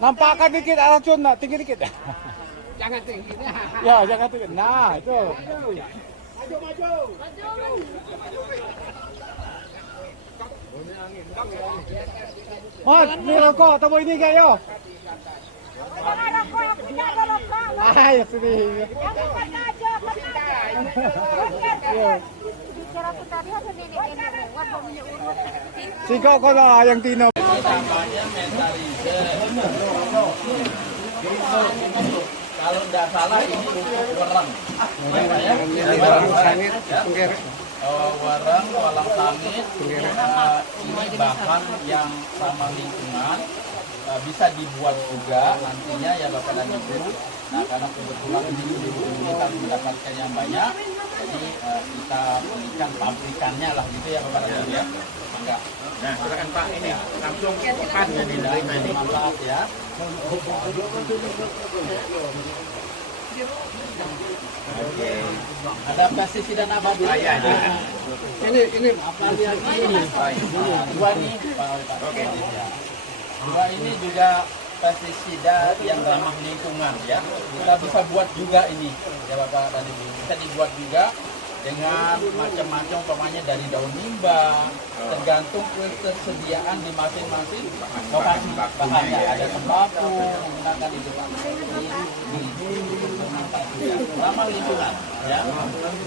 Nampakkan dikit Arjun, nak tinggi dikit. Jangan tinggi. Ya, jangan tinggi. Nah, itu. Maju. Mas, ini rokok, temu ini enggak yo? Ada rokok, aku tidak ada rokok. Ah, ya sini. Yang kata aja, Yo. bicara aku tadi ada nenek-nenek buat punya urut. Siko kono yang tino. Namanya mentalizer. Kalau tidak salah ini untuk wereng. Wereng, walang sangit. Ini bahan yang ramah lingkungan. Bisa dibuat juga nantinya ya Bapak dan Ibu. Nah karena kebetulan ini kami mendapatkan yang banyak, jadi kita berikan pabrikannya lah gitu ya Bapak dan Ibu ya. Enggak. Nah silakan Pak ini langsung pas jadi manfaat ya. Oke. Ada pestisida nabati. Ini Apa lihat ini? Dua nih Pak. Oke. Dua ini juga pestisida yang ramah lingkungan ya. Kita bisa buat juga ini ya Bapak dan Ibu. Bisa dibuat juga dengan macam-macam umpamanya dari daun nimba, tergantung ketersediaan di masing-masing lokasi bahannya. Ada tembakau menggunakan itu Pak. Ramah lingkungan ya.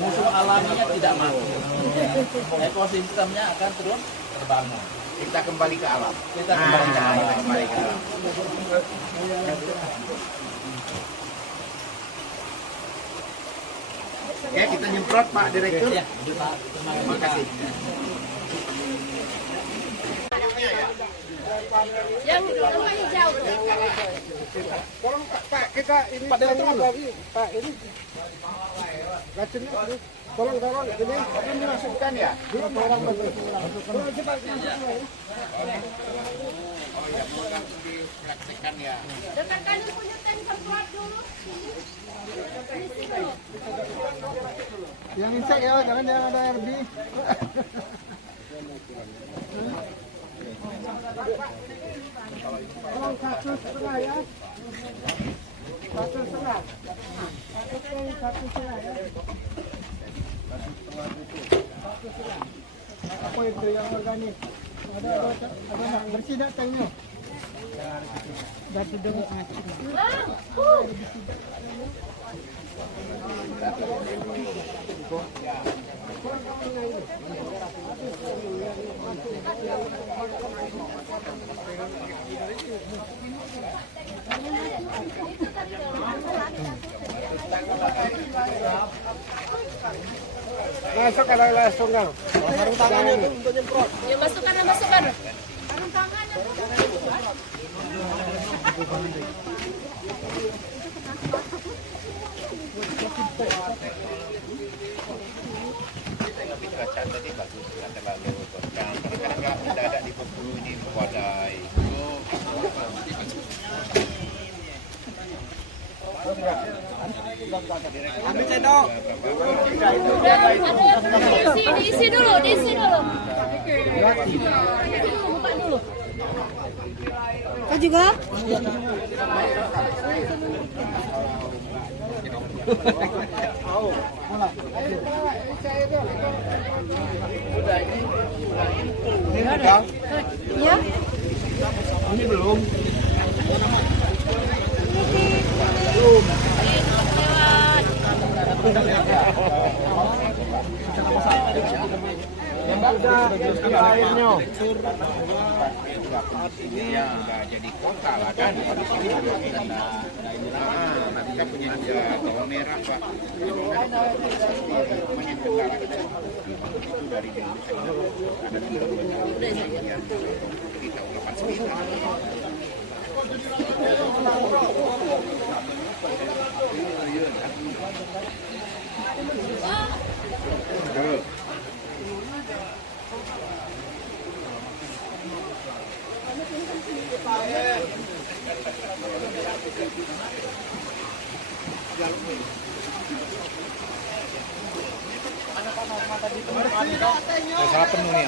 Musuh alaminya tidak mati. Ekosistemnya akan terus terbangun. kita kembali ke alam. Kita kembali ke alam. Ya, kita nyemprot Pak Direktur. Ya, terima kasih. Yang rumah hijau. Tolong Pak, kita ini Pak lagi. Pak ini racunnya tolong ini dimasukkan ya. Tolong cepat. Dipraktekkan ya. Dekatkan punya tension kuat dulu. Yang insek ya, jangan ada RB. Tolong 1,5 ya. 1,5. 1,5 ya. Apa itu yang organik? Ada bersih dah tanknya. Batu demi masuk ada langsung kan. Sarung tangannya tuh untuk nyemprot. Ya masukkan. Sarung tangannya tuh. Tapi cuaca tadi bagus, nggak terlalu berkang. Kadang-kadang udah ada di Bengkulu ini wadai. Ambil sendok. Diisi dulu. Buka dulu. Kau juga? Ya. Ini belum. Yang udah airnya. Ini ya udah jadi kota lah kan. Di sini juga kita nanti kan punya ada bawang merah Pak. Itu dari dulu saya ada di tahun 89. Masalah penuh nih.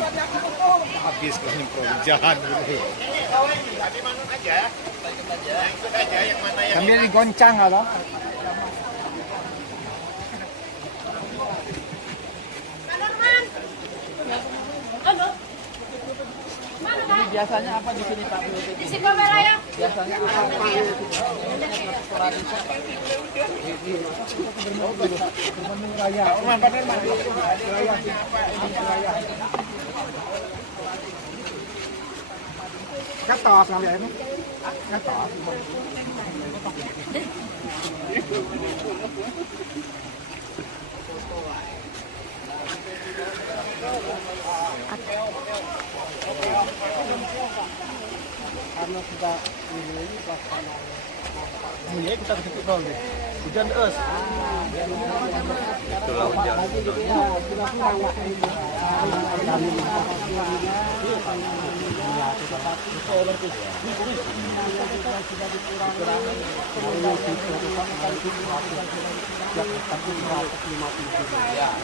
Habis ini jalan gitu. Sambil digoncang atau? Ini biasanya apa di sini Pak? Di Sikomeraya. Biasanya apa? Ketos ngambil ini. Ketos. Karena sudah ini pelaksanaan. Mulai kita tutup dulu deh. Hujan terus. Itulah hujan.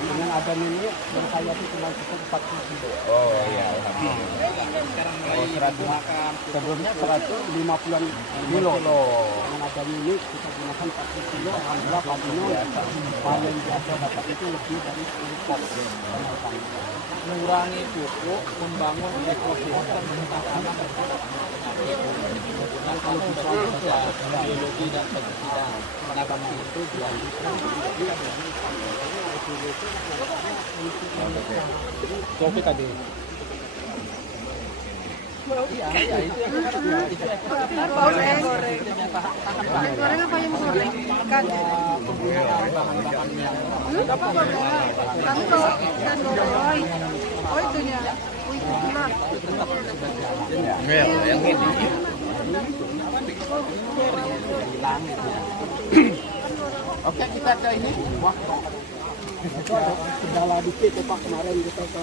Dengan adanya ini yang saya itu cuma cukup 40 kilo. Oh iya. Sebelumnya 150 kilo. Dengan adanya ini kita gunakan 40 kilo. Alhamdulillah paginya paling biasa dapat itu lebih dari 10 pot. Mengurangi pupuk, membangun ekosistem kalau biologi dan pestisida. Kenapa itu dilanjutkan? Kopi tadi. Iya, itu Goreng apa yang goreng? Ikan. bahan-bahan yang Apa goreng? Kami kalau ikan goreng. Oh itunya. Wih, enak. Yang ini. Oke, kita ke ini. Wah, Itu ada kendala dikit ya Pak kemarin kita ke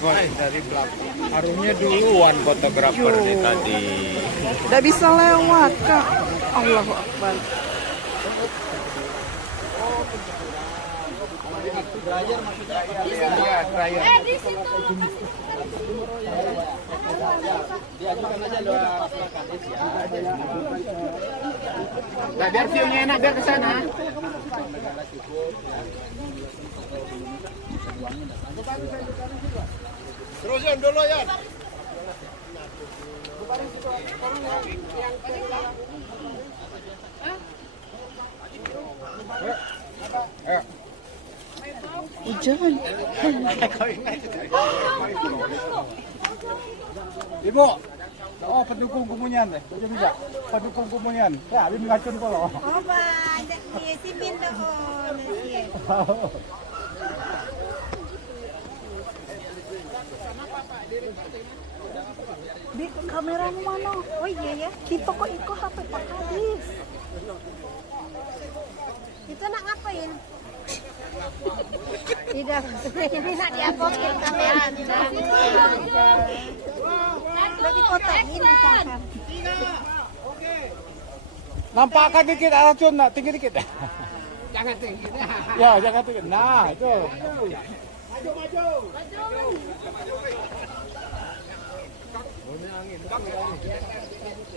Wah, dari belakang. Harusnya duluan fotografer nih tadi. Tidak bisa lewat, Kak. Allahu Akbar. Iya, trial. Di situ. diajukan aja doa kades ya. Nah, biar view-nya enak, biar ke sana. Terusin dulu ya. Hujan. Ibu. Oh, pendukung Kumunyan deh. Bisa. Pendukung Kumunyan. Ya, ini ngacun kalau. Oh, banyak sih, si Mindo. Di kamera mana? Oh iya ya. Di toko Iko HP Pak Kadis. Itu nak ngapain? Tidak, ini nak diapokin kamera. Lagi fotoin misalkan. Nampakkan dikit racun, nak tinggi dikit. Jangan tinggi. Ya, jangan tinggi. Nah, itu.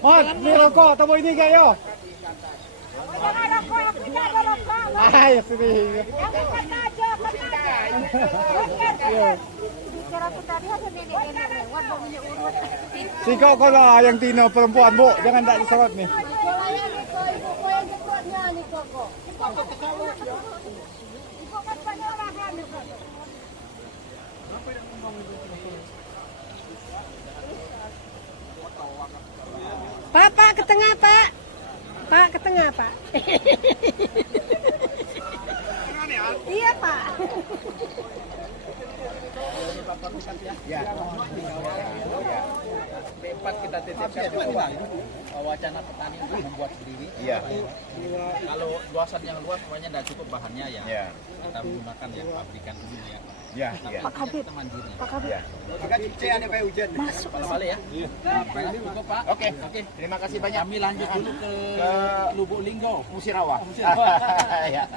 Mat, ini rokok, temu ini gak yo? Jangan rokok, aku jangan rokok. Ay, sini. Aku kata aja, kata aja. Bicara aku tadi ada nenek-nenek lewat mau minyak urut. Si kau kalau yang Tino perempuan, Bu, jangan tak disorot nih. Jualannya Niko, ibu kau yang jemputnya Niko kok. Ibu kan banyak orang Niko. Pak, ke tengah, Pak. Pak, ke tengah, Pak. Iya, Pak. Ya. B4 kita titipkan juga wacana petani untuk membuat sendiri. Iya. Kalau luasan yang luas semuanya tidak cukup bahannya ya. Iya. Kita menggunakan yang pabrikan dulu ya. Iya, iya. Pak Kabit, Kita mandiri. Pak Kabit. Iya. Masuk. Kepala balik ya. Cukup Pak. Oke. Oke. Terima kasih banyak. Kami lanjut dulu ke Lubuk Linggo. Musirawa. Ya.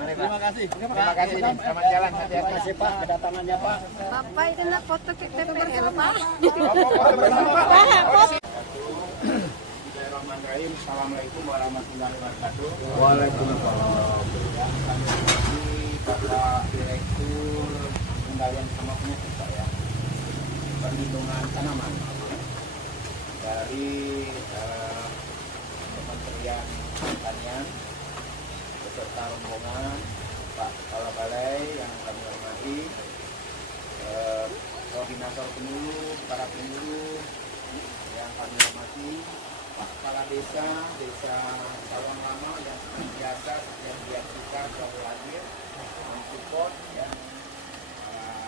Mari, Pak. Terima kasih. Terima kasih nih. Selamat jalan. Hati-hati. Kasih Pak kedatangannya Pak. Bapak itu nak foto ke TPL, Pak. Bismillahirrahmanirrahim. Assalamualaikum warahmatullahi wabarakatuh. Waalaikumsalam. Bapak Direktur Pengendalian Hama Penyakit ya, Perlindungan Tanaman dari Kementerian Pertanian beserta rombongan Pak Kepala Balai yang kami hormati, koordinator penyuluh, para penyuluh yang kami hormati, Pak Kepala Desa Sawang Lama yang biasa setiap bulan kita selalu hadir mensupport yang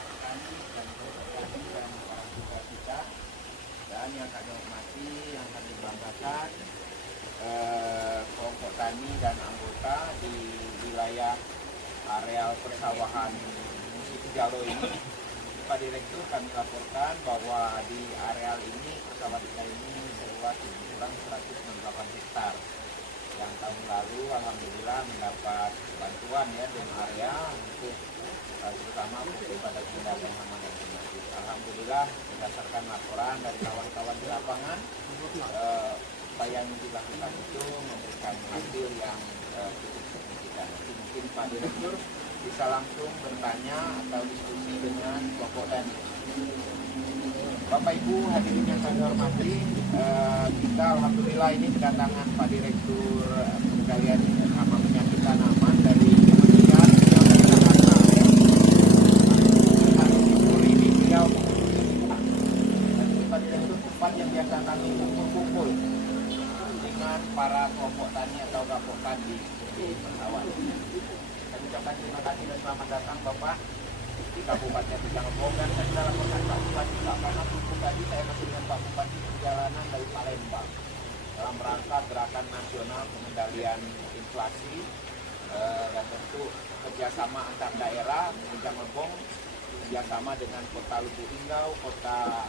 petani dan petani dan para juga kita, dan yang kami hormati, yang kami banggakan kelompok tani dan anggota di wilayah areal persawahan Musik Jalo ini. Pak Direktur, kami laporkan bahwa di areal ini persawahan kita ini seluas kurang 168 hektar. Yang tahun lalu alhamdulillah mendapat bantuan ya dengan area untuk terutama fokus pada pengendalian hama dan penyakit. Alhamdulillah berdasarkan laporan dari kawan-kawan di lapangan, upaya yang dilakukan itu memberikan hasil yang cukup signifikan. Mungkin Pak Direktur bisa langsung bertanya atau diskusi dengan kelompok tani. Bapak Ibu hadirin yang kami hormati, kita alhamdulillah ini kedatangan Pak Direktur Pengendalian Hama Penyakit Tanaman dari Kementerian ini beliau Pak Direktur tempat yang biasa kami kumpul dengan para kelompok tani atau gapok tani di pesawat. Kami ucapkan terima kasih dan selamat datang Bapak di Kabupaten Bintang-Bong, dan saya sudah laporkan Pak Bupati Pak, karena minggu tadi saya masih dengan Pak Bupati perjalanan dari Palembang dalam rangka gerakan nasional pengendalian inflasi, dan tentu kerjasama antar daerah Bintang-Bong kerjasama dengan Kota Lubuk Linggau, Kota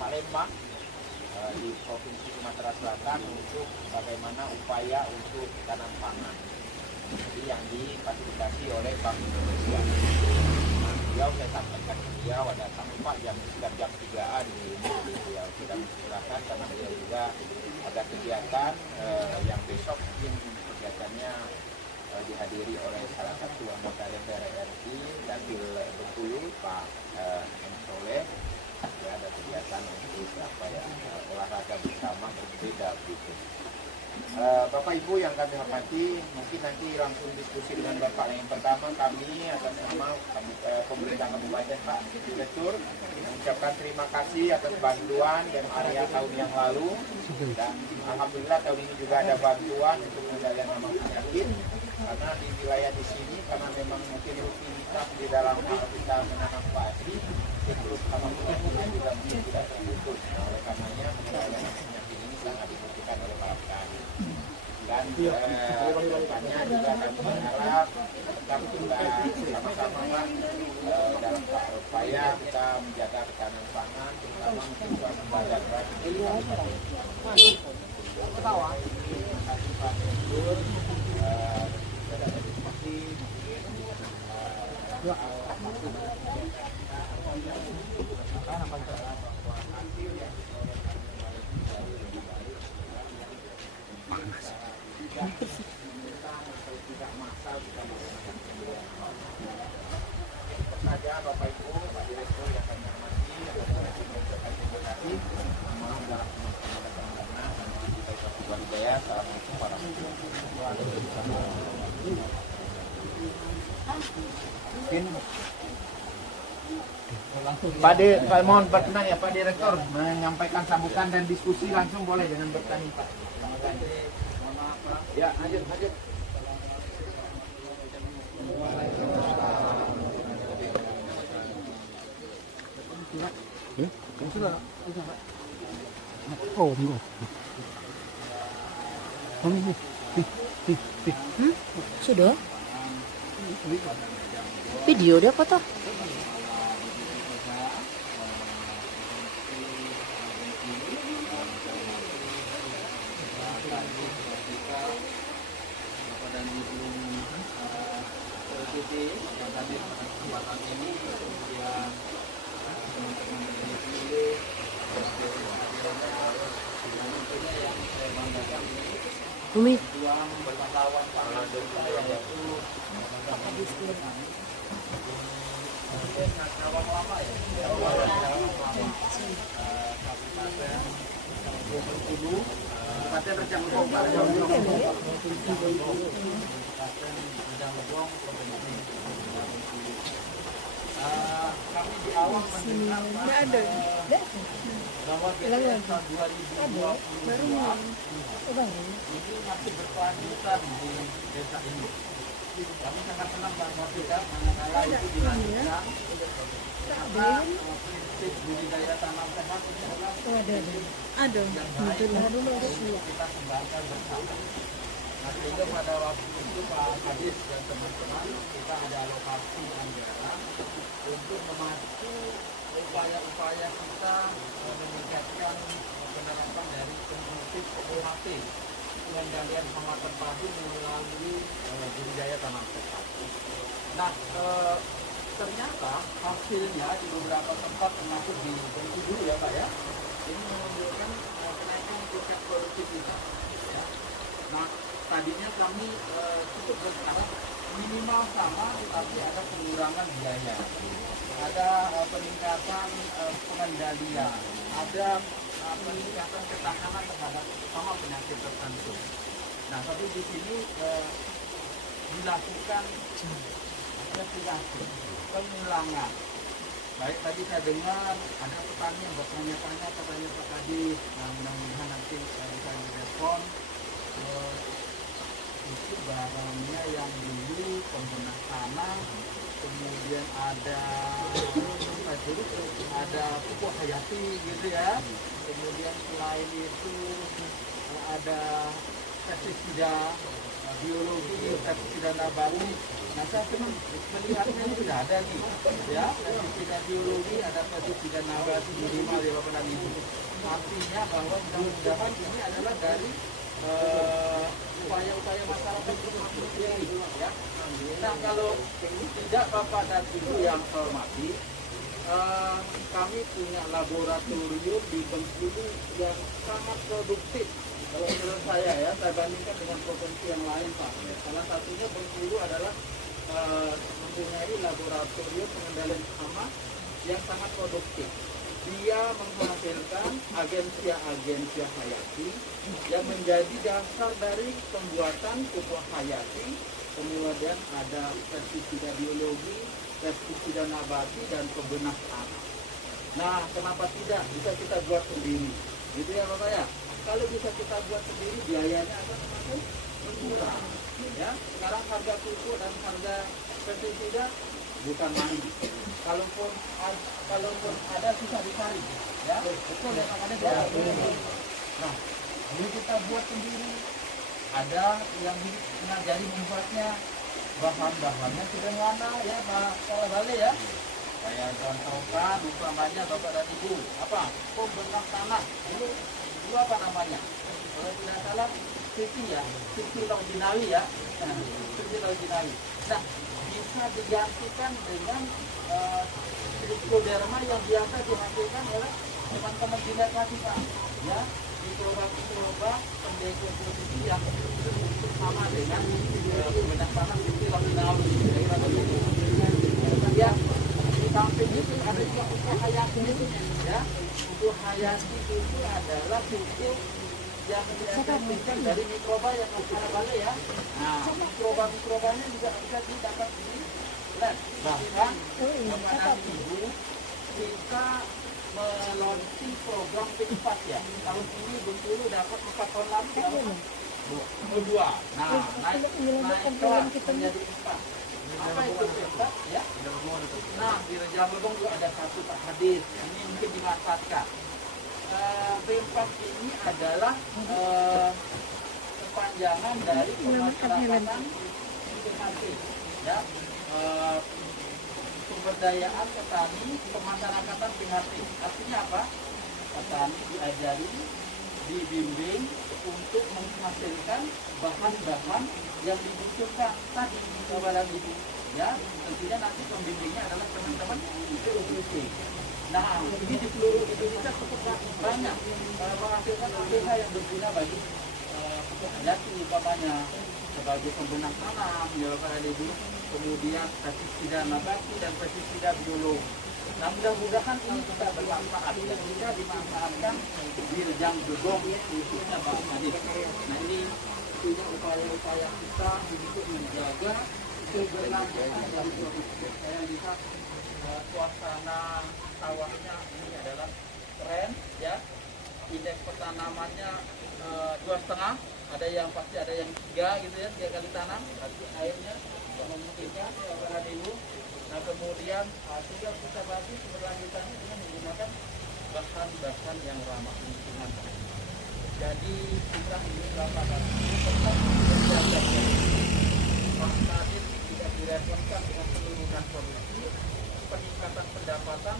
Palembang di Provinsi Sumatera Selatan untuk bagaimana upaya untuk tanam pangan yang difasilitasi oleh Bank Indonesia. Beliau saya sampaikan ke beliau ada tamu Pak sekitar jam 3-an di ini, beliau tidak mempersilahkan karena beliau juga ada kegiatan yang besok mungkin kegiatannya dihadiri oleh salah satu anggota DPR RI Dapil Bengkulu Pak M. Soleh. Ya, ada kegiatan untuk apa ya, olahraga bersama berbeda gitu. Bapak Ibu yang kami hormati, mungkin nanti langsung diskusi dengan Bapak. Yang pertama kami atas nama pemerintah Kabupaten Pak Direktur mengucapkan terima kasih atas bantuan dan area tahun yang lalu, dan alhamdulillah tahun ini juga ada bantuan untuk pengendalian hama penyakit, karena di wilayah di sini karena memang mungkin rutinitas di dalam kita menanam padi terus hama penyakitnya juga mungkin tidak terputus. Nah, oleh karenanya pengendalian hama penyakit ini sangat dibutuhkan oleh para petani. Dan depannya juga kami berharap tetap kita sama-sama dalam upaya kita menjaga ketahanan pangan, terutama untuk suatu badan beras di Kabupaten. Terima kasih Pak Direktur. Sudah ada diskusi saja Bapak Ibu, Pak Direktur yang kami hormati, terima kasih. Mohon dalam karena kita Tuhan Hidayah. Assalamualaikum warahmatullahi wabarakatuh. Pak mohon berkenan ya Pak Direktur menyampaikan sambutan dan diskusi langsung boleh dengan bertanya Pak. Ya, lanjut. Oh, enggak. Sudah? Video dia foto. dan Ibu Siti yang hadir pada kesempatan ini, kemudian teman-teman dari sini, dan tentunya yang saya banggakan ini Umi. juang berpahlawan pangan kita yaitu Cawang Lama ya, Cawang Lama, Kabupaten Bengkulu, Kabupaten Rejang Lebong, kami di awal mendengar bahwa BTN tahun 2022 ini masih berkelanjutan di desa ini. Kami sangat senang bahwa tidak manakala itu dilanjutkan karena prinsip budidaya tanam sehat ini adalah Ada. yang baik untuk kita kembangkan bersama. Nah, sehingga pada waktu itu Pak Kadis dan teman-teman kita ada alokasi anggaran untuk memacu upaya-upaya kita meningkatkan penerapan dari prinsip OHT, pengendalian hama terpadu melalui budidaya tanam sehat. Nah, ternyata hasilnya di beberapa tempat termasuk di Bengkulu ya Pak ya, ini menunjukkan kenaikan tingkat produktivitas. Ya. Nah, tadinya kami cukup berharap minimal sama, tetapi ada pengurangan biaya, ada peningkatan pengendalian, ada peningkatan ketahanan terhadap sama penyakit tertentu. Nah, tapi di sini dilakukan investigasi, pengulangan. Baik, tadi saya dengar ada petani yang bertanya-tanya katanya Pak Kadis, nah mudah-mudahan nanti bisa direspon. Itu barangnya yang dulu pembenah tanah, kemudian ada pupuk hayati gitu ya, kemudian selain itu ada pestisida biologi, pestisida nabati. Nah, saya senang melihatnya ini sudah ada nih ya, pestisida biologi, ada pestisida nabati minimal ya Bapak dan Ibu. Artinya bahwa mudah-mudahan ini adalah dari upaya-upaya masyarakat itu sendiri ya. Nah, kalau tidak Bapak dan Ibu yang hormati, kami punya laboratorium di Bengkulu yang sangat produktif. Kalau menurut saya ya, saya bandingkan dengan provinsi yang lain Pak. Salah satunya Bengkulu adalah mempunyai laboratorium pengendalian hama yang sangat produktif. Dia menghasilkan agensia hayati yang menjadi dasar dari pembuatan pupuk hayati, kemudian ada pestisida biologi, pestisida nabati, dan pembenah tanah. Nah, kenapa tidak bisa kita buat sendiri? Gitu ya Bapak ya. Kalau bisa kita buat sendiri, biayanya akan semakin berkurang. Ya, sekarang harga pupuk dan harga pestisida bukan main. Kalaupun ada susah dicari, ya betul ya Pak Kadis ya. Nah, ini kita buat sendiri. Ada yang mengajari membuatnya, bahan-bahannya sederhana ya Pak Balai ya. Saya contohkan umpamanya Bapak dan Ibu, apa? Pembenah tanah. Itu apa namanya? Kalau tidak salah Siti ya, Siti Longinawi ya. Siti Longinawi. Nah, bisa digantikan dengan trichoderma yang biasa dihasilkan oleh teman-teman jinak mati Pak. Ya, mikroba pendekomposisi yang sama dengan pembenah tanah Siti Longinawi. Kemudian di samping itu ada juga pupuk hayati ya. Pupuk hayati itu adalah pupuk yang dihasilkan dari mikroba yang ada balik ya. Nah, mikroba-mikrobanya juga bisa didapat di lab. Bahkan kepada Ibu kita meluncurkan program P4 ya. Tahun ini Bengkulu dapat 4 tahun lalu dua. Nah, naik kelas menjadi 4. Apa itu pesta? Ya. Nah, di Rejang Lebong juga ada satu Pak Hadis. Ini mungkin dimanfaatkan. P4 ini adalah kepanjangan dari pemasyarakatan PHT, ya, pemberdayaan petani pemasyarakatan PHT. Artinya apa? Petani diajari, dibimbing untuk menghasilkan bahan-bahan yang dibutuhkan tadi kepada ibu. Ya, tentunya nanti pembimbingnya adalah teman-teman PUPC. Nah, ini di seluruh Indonesia cukup banyak menghasilkan APH yang berguna bagi hayati, umpamanya sebagai pembenang tanam, ya para ibu, kemudian pestisida nabati dan pestisida biolog. Nah, mudah-mudahan ini bisa bermanfaat dan bisa dimanfaatkan di Rejang Lebong khususnya Pak Hadis. Nah, ini punya upaya-upaya kita untuk menjaga keberlanjutan dari produksi. Saya lihat suasana sawahnya ini adalah keren, ya. Indeks pertanamannya 2,5, ada yang pasti ada yang 3 gitu ya, 3 kali tanam. Berarti airnya memungkinkan ya dulu. Nah, kemudian tinggal kita bagi keberlanjutannya dengan menggunakan bahan-bahan yang ramah lingkungan. Jadi kita ini berapa kali tetap menjaga Pak Kadin tidak diresponskan dengan penurunan produksi, peningkatan pendapatan,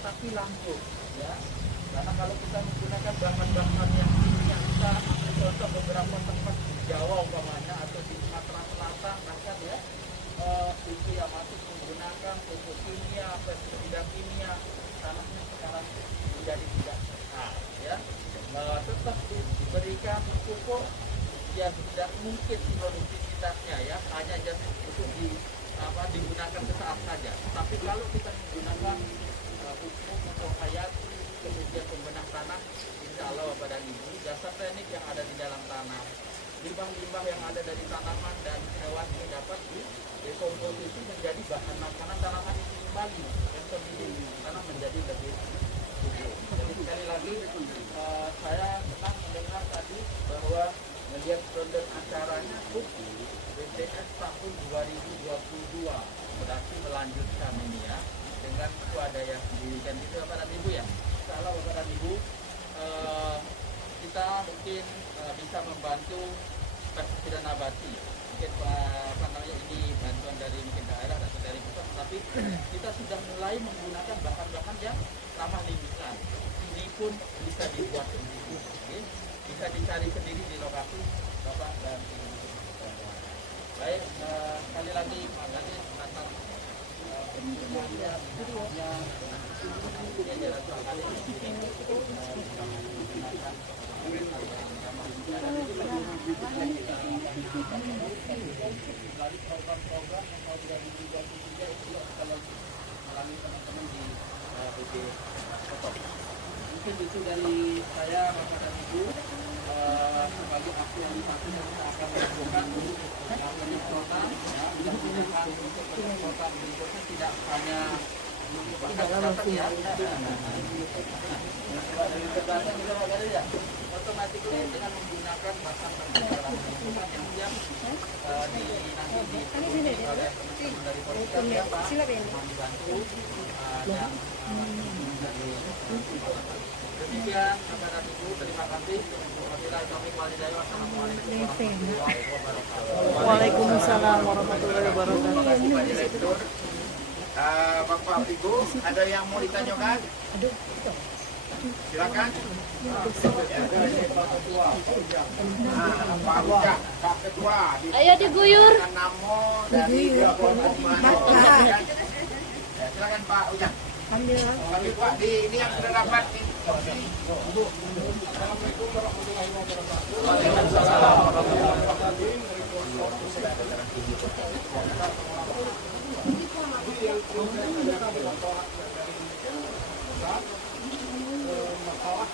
tapi langsung, ya. Karena kalau kita menggunakan bahan-bahan yang kita ambil contoh beberapa tempat di Jawa umpamanya atau di Sumatera Selatan bahkan ya, itu yang masih menggunakan pupuk kimia, pestisida kimia, tanahnya sekarang menjadi tidak sehat, ya. Tetap diberikan pupuk ya tidak mungkin produktivitasnya ya hanya just untuk digunakan sesaat saja. Tapi kalau kita menggunakan pupuk untuk hayati, kemudian pembenah tanah, insya Allah Bapak dan Ibu, dasar teknik yang ada di dalam tanah, limbah-limbah yang ada dari tanaman dan hewan ini dapat dikomposisi menjadi bahan makanan tanaman itu kembali dan kemudian tanah menjadi lebih subur. Jadi sekali lagi saya senang mendengar tadi bahwa melihat program acaranya BTS tahun 2022 berarti melanjutkan ini ya dengan swadaya pendidikan itu Bapak dan Ibu ya. Kalau Bapak dan Ibu kita mungkin bisa membantu pestisida nabati. Mungkin ini bantuan dari mungkin daerah atau dari pusat, tapi kita sudah mulai menggunakan bahan-bahan yang ramah lingkungan. Ini pun bisa dibuat sendiri, okay? Bisa dicari sendiri di lokasi Bapak dan Ibu. Baik, sekali lagi Pak Kadis atas penjelasannya program-program yang sudah juga melalui teman-teman di BB Kotok. Mungkin itu dari saya Bapak dan Ibu sebagai aktualisasi yang kita akan lakukan untuk penyemprotan untuk penyemprotan berikutnya tidak hanya ya. Otomatis dengan menggunakan bahan yang nanti oleh dari polisi yang membantu dan demikian kepada Ibu, terima kasih. Waalaikumsalam warahmatullahi wabarakatuh. Bapak Ibu, ada yang mau ditanyakan? Silakan. Pak Ujang, Pak Ketua. Ayo diguyur. Namo dari silakan Pak Ujang. Ambil. Tapi Pak, ini yang sudah dapat nih. Assalamualaikum warahmatullahi wabarakatuh. Waalaikumsalam. Masalah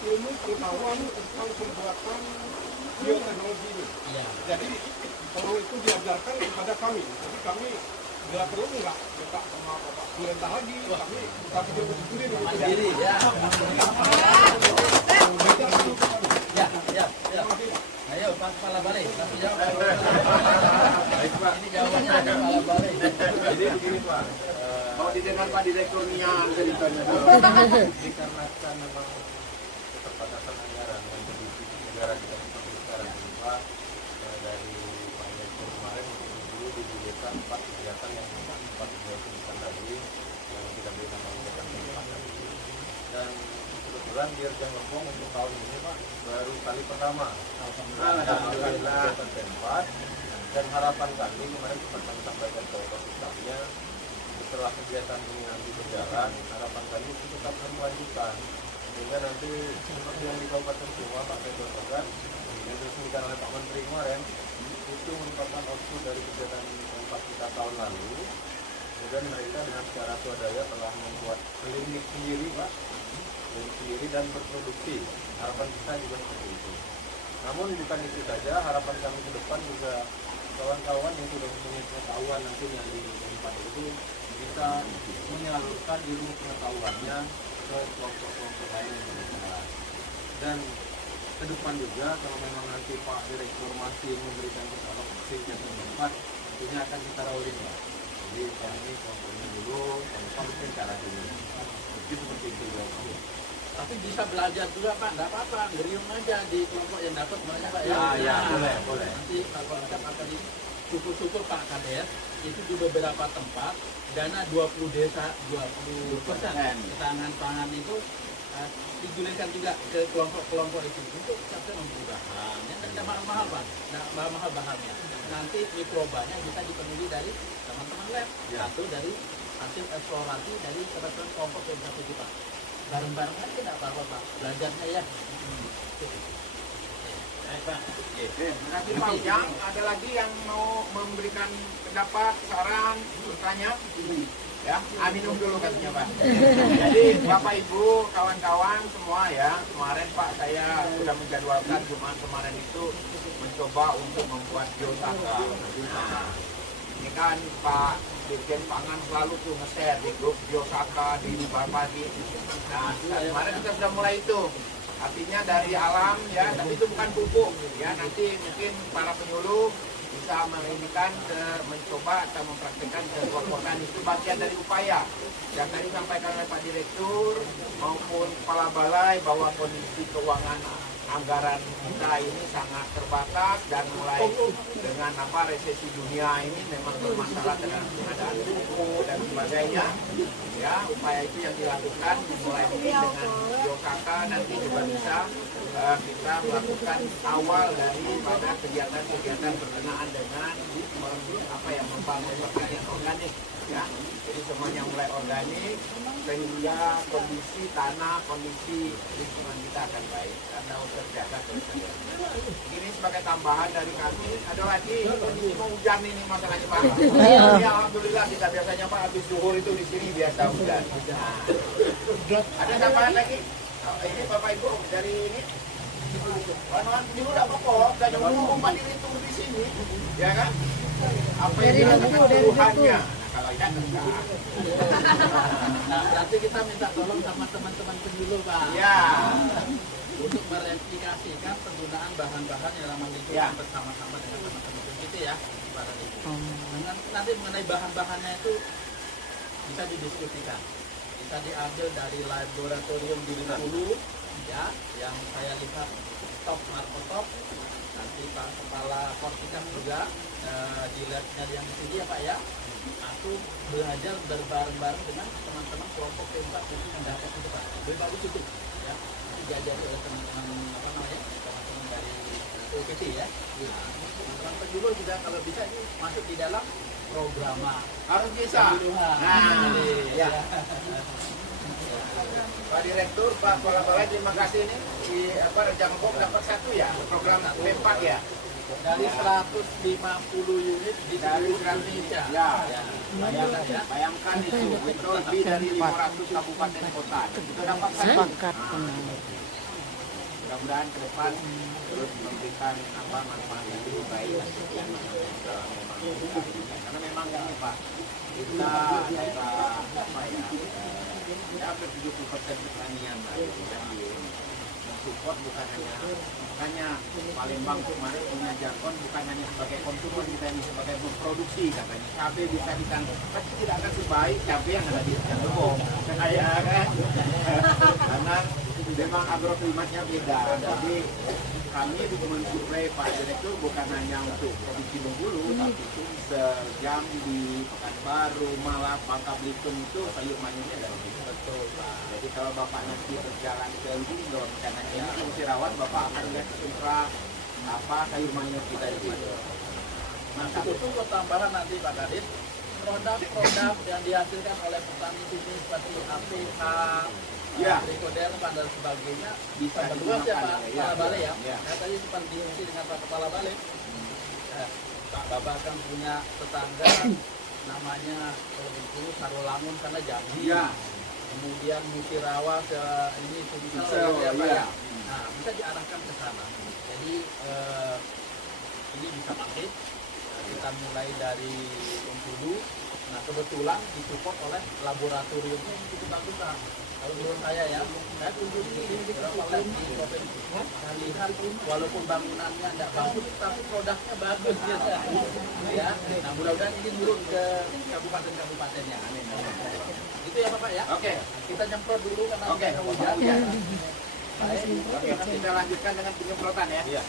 ilmu pengetahuan tentang pembuatan bioteknologi ini. Jadi perlu itu diajarkan kepada kami. Jadi kami bila perlu enggak minta sama Bapak Perintah lagi, kami tapi dia sendiri Mandiri ya. Ya. Ayo Pak Kepala Balai, kasih jawab. Ini jawabannya Kepala Balai. dengar Pak Direkturnya ceritanya. Dikarenakan memang keterbatasan anggaran dan kondisi negara kita seperti sekarang berupa dari Pak Direktur kemarin dulu diberikan 4 kegiatan yang 4 kegiatan tadi yang tidak boleh nama kegiatan penempatan dan kebetulan di Rejang Lempong untuk tahun ini Pak baru kali pertama alhamdulillah tempat dan harapan kami kemarin sempat kami sampaikan ke stafnya setelah kegiatan ini nanti berjalan harapan kami itu tetap kami lanjutkan sehingga nanti seperti yang di Kabupaten Sumba Pak saya contohkan yang diresmikan oleh Pak Menteri kemarin itu merupakan output dari kegiatan tempat kita tahun lalu. Kemudian mereka dengan secara swadaya telah membuat klinik sendiri Pak, klinik sendiri dan berproduksi. Harapan kita juga seperti itu. Namun bukan itu saja, harapan kami ke depan juga kawan-kawan yang sudah mempunyai pengetahuan nantinya di tempat itu bisa menyalurkan ilmu pengetahuannya ke kelompok-kelompok lain yang berjalan. Dan ke depan juga kalau memang nanti Pak Direktur masih memberikan kegiatan tempat, tentunya akan kita rolling Pak. Jadi tahun ini kelompoknya dulu, tahun depan mungkin cara dulu. Jadi seperti itu ya. Tapi bisa belajar juga Pak, enggak apa-apa, ngeriung aja di kelompok yang dapat mereka Pak ya. Ya, boleh. Nanti kalau akan di syukur-syukur Pak Kades itu di beberapa tempat dana 20 desa 20% ketahanan pangan itu digulirkan juga ke kelompok-kelompok itu untuk capai membeli bahan. Ya, tidak mahal-mahal Pak, tidak mahal-mahal bahannya. Nanti mikrobanya bisa dipenuhi dari teman-teman lab atau dari hasil eksplorasi dari teman-teman kelompok yang satu itu Pak. Bareng-bareng aja tidak apa-apa Pak, belajarnya ya. Baik Pak. Terima kasih Pak Ujang. Ada lagi yang mau memberikan pendapat, saran, bertanya? Ya, minum dulu katanya Pak. Jadi Bapak Ibu, kawan-kawan semua ya, kemarin Pak saya sudah menjadwalkan Jumat kemarin itu mencoba untuk membuat biosaka. Nah, ini kan Pak Dirjen Pangan selalu tuh nge-share di grup biosaka di Barbadi. Nah, kemarin kita sudah mulai itu. Artinya dari alam ya, tapi itu bukan pupuk ya. Nanti mungkin para penyuluh bisa menginginkan mencoba atau mempraktikkan ke kelompok tani, itu bagian dari upaya yang tadi disampaikan oleh Pak Direktur maupun Kepala Balai bahwa kondisi keuangan anggaran kita ini sangat terbatas dan mulai dengan resesi dunia ini memang bermasalah dengan pengadaan pupuk dan sebagainya ya. Upaya itu yang dilakukan mulai mungkin dengan biosaka nanti juga bisa kita melakukan awal daripada kegiatan-kegiatan berkenaan dengan membangun pertanian organik ya. Jadi semuanya mulai organik sehingga kondisi tanah, kondisi lingkungan kita akan baik karena terjaga kelestarian. Ini sebagai tambahan dari kami. Ada lagi kondisi mau hujan ini masalahnya Pak. Ya, alhamdulillah kita biasanya Pak habis zuhur itu di sini biasa hujan. Ada tambahan lagi? Ini Bapak Ibu dari ini. Kawan-kawan dulu tidak apa-apa, tidak jauh Pak Direktur di sini, ya kan? Apa yang dirasakan keluhannya? Kalau tidak enggak. Nah, berarti kita minta tolong sama teman-teman penyuluh Pak. Ya. Untuk mereplikasikan penggunaan bahan-bahan yang ramah lingkungan bersama-sama dengan teman-teman kita ya. Dengan nanti mengenai bahan-bahannya itu bisa didiskusikan, bisa diambil dari laboratorium di Bengkulu ya, yang saya lihat top markotop. Nanti Pak Kepala Kortikam juga di labnya yang di sini ya Pak ya. Aku belajar berbareng-bareng dengan teman-teman kelompok P4 untuk mendapat itu Pak. Lebih bagus itu ya. Nanti diajari oleh teman-teman teman-teman dari UPT ya. Nah, teman-teman penyuluh juga kalau bisa ini masuk di dalam program Harus bisa. Nah, ya. Pak Direktur, Pak Kepala Balai, terima kasih ini di Rejang Lempong dapat 1 ya program P4 ya. Dari 150 unit di seluruh Indonesia. Ya. Bayangkan itu lebih dari 500 kabupaten kota. Itu dapat 1. Mudah-mudahan ke depan terus memberikan manfaat yang lebih baik karena memang ini Pak, kita hampir 70% pertanian yang di support, bukan hanya makanya Palembang kemarin punya jargon bukan hanya sebagai konsumen, kita ini sebagai memproduksi katanya. Cabai bisa ditanam, tapi tidak akan sebaik cabai yang ada di Cirebon. Kayak kan? Karena memang agroklimatnya beda. Jadi kami mensuplai Pak Direktur bukan hanya untuk provinsi Bengkulu, tapi itu sejam di Pekanbaru, Malang, Bangka Belitung itu sayur mayurnya dari situ. Betul, Pak. Jadi kalau Bapak nanti berjalan ke Lindon, karena ini ke Musirawan, Bapak akan lihat sentra apa sayur mayur kita di situ. Nah, itu tuh tambahan nanti Pak Kadis, produk-produk yang dihasilkan oleh petani sini seperti APH, Ya. Trikoderma dan sebagainya Bisa berdua ya Pak digunakan, Kepala ya. Balai ya. Ya. Saya tadi sempat diskusi dengan Pak Kepala Balai. Pak Bapak kan punya tetangga namanya kalau Bengkulu Sarolangun sana Jambi. Iya. Kemudian Musirawa ke ini Sumsel Sumsel, ya Pak iya. ya. Nah, bisa diarahkan ke sana. Jadi ini bisa aktif. Kita mulai dari Bengkulu. Nah, kebetulan disupport oleh laboratoriumnya yang cukup bagusan. Kalau menurut saya ya, saya kunjungi beberapa lab di provinsi. Saya lihat walaupun bangunannya tidak bagus, tapi produknya bagus ya. Nah, mudah-mudahan ini turun ke kabupaten-kabupatennya. Amin. Itu ya Bapak ya. Oke. Kita nyemprot dulu karena Oke. hujan. Baik. Oke, kita lanjutkan dengan penyemprotan ya. Iya.